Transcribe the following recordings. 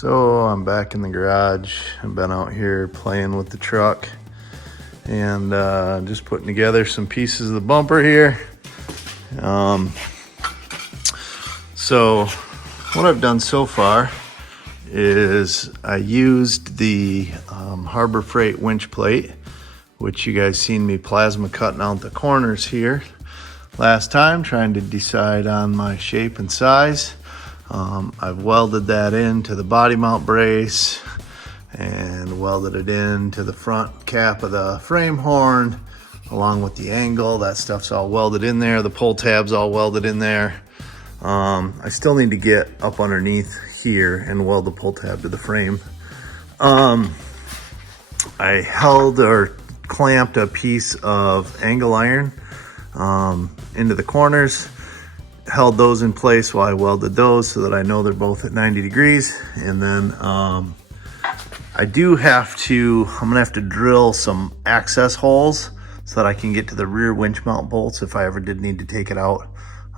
So I'm back in the garage. I've been out here playing with the truck and just putting together some pieces of the bumper here. So what I've done so far is I used the Harbor Freight winch plate, which you guys seen me plasma cutting out the corners here last time, trying to decide on my shape and size. I've welded that into the body mount brace and welded it into the front cap of the frame horn along with the angle. That stuff's all welded in there. The pull tab's all welded in there. I still need to get up underneath here and weld the pull tab to the frame. I held or clamped a piece of angle iron into the corners, held those in place while I welded those so that I know they're both at 90 degrees. And then I'm gonna have to drill some access holes so that I can get to the rear winch mount bolts if I ever did need to take it out.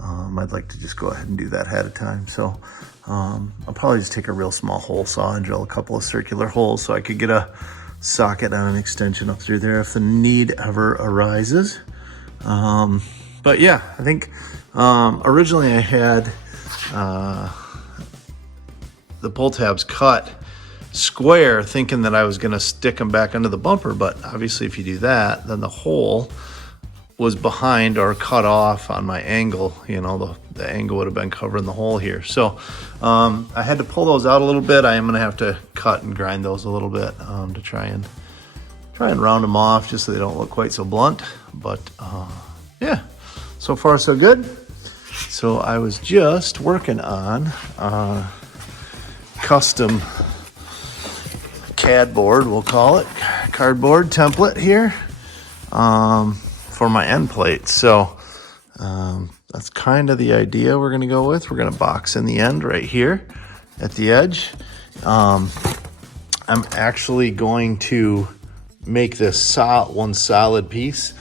I'd like to just go ahead and do that ahead of time. So I'll probably just take a real small hole saw and drill a couple of circular holes so I could get a socket on an extension up through there if the need ever arises. But yeah, I think originally I had the pull tabs cut square thinking that I was gonna stick them back under the bumper, but obviously if you do that, then the hole was behind or cut off on my angle. You know, the angle would have been covering the hole here. So I had to pull those out a little bit. I am gonna have to cut and grind those a little bit to try and round them off just so they don't look quite so blunt. But yeah, so far so good. So I was just working on custom CAD board, we'll call it, cardboard template here for my end plate. So that's kind of the idea we're gonna go with. We're gonna box in the end right here at the edge. I'm actually going to make this one solid piece.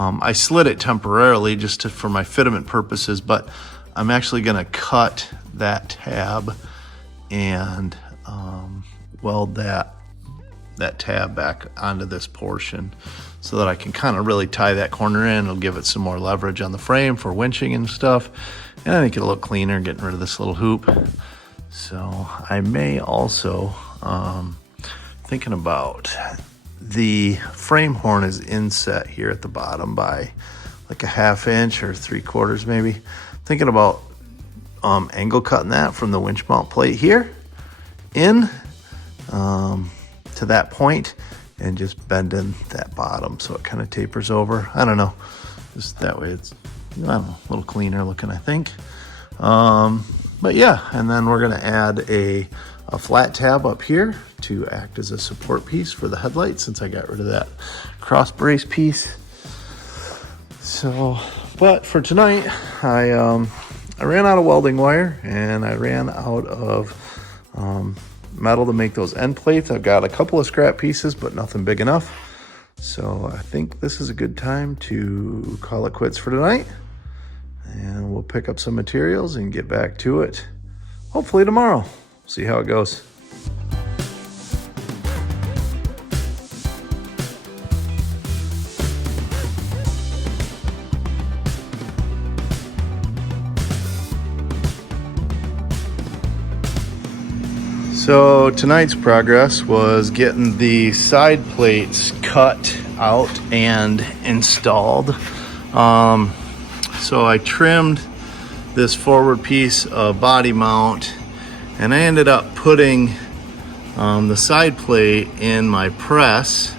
I slid it temporarily just for my fitment purposes, but I'm actually gonna cut that tab and weld that tab back onto this portion so that I can kind of really tie that corner in. It'll give it some more leverage on the frame for winching and stuff. And I think it'll look cleaner getting rid of this little hoop. So I may also, thinking about the frame horn is inset here at the bottom by like a 1/2 inch or 3/4 maybe. Thinking about angle cutting that from the winch mount plate here in to that point and just bending that bottom so it kind of tapers over. I don't know, just that way it's, I don't know, a little cleaner looking, I think. But yeah, and then we're gonna add a flat tab up here to act as a support piece for the headlight since I got rid of that cross brace piece. So, but for tonight, I ran out of welding wire and I ran out of metal to make those end plates. I've got a couple of scrap pieces, but nothing big enough. So I think this is a good time to call it quits for tonight. And we'll pick up some materials and get back to it hopefully tomorrow. See how it goes. So tonight's progress was getting the side plates cut out and installed. So I trimmed this forward piece of body mount and I ended up putting the side plate in my press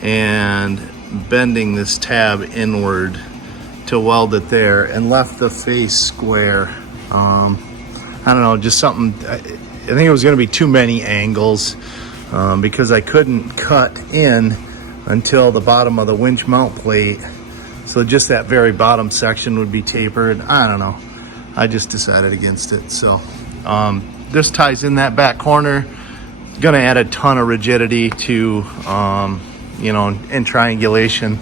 and bending this tab inward to weld it there and left the face square. I don't know, just something, I think it was gonna be too many angles because I couldn't cut in until the bottom of the winch mount plate. So just that very bottom section would be tapered. I don't know, I just decided against it. So this ties in that back corner. Gonna add a ton of rigidity to, you know, and triangulation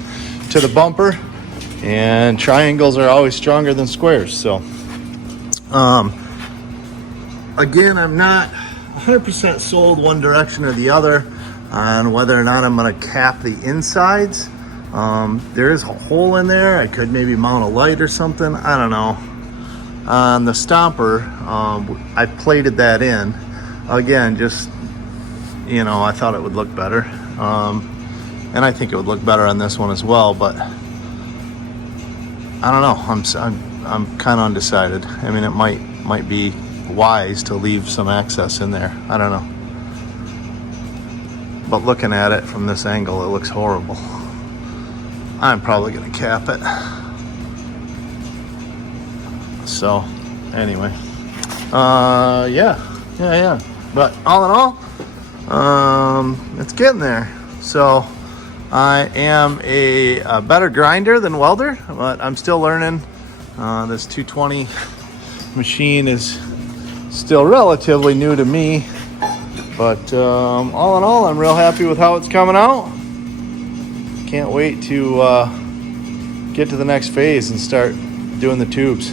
to the bumper. And triangles are always stronger than squares. So again, I'm not 100% sold one direction or the other on whether or not I'm gonna cap the insides. There is a hole in there. I could maybe mount a light or something. I don't know. On the stomper, I plated that in. Again, just, you know, I thought it would look better. And I think it would look better on this one as well, but I don't know. I'm kind of undecided. I mean, it might be wise to leave some access in there. I don't know. But looking at it from this angle, it looks horrible. I'm probably gonna cap it. So, anyway, yeah. But all in all, it's getting there. So, I am a better grinder than welder, but I'm still learning. This 220 machine is still relatively new to me. But all in all, I'm real happy with how it's coming out. Can't wait to get to the next phase and start doing the tubes.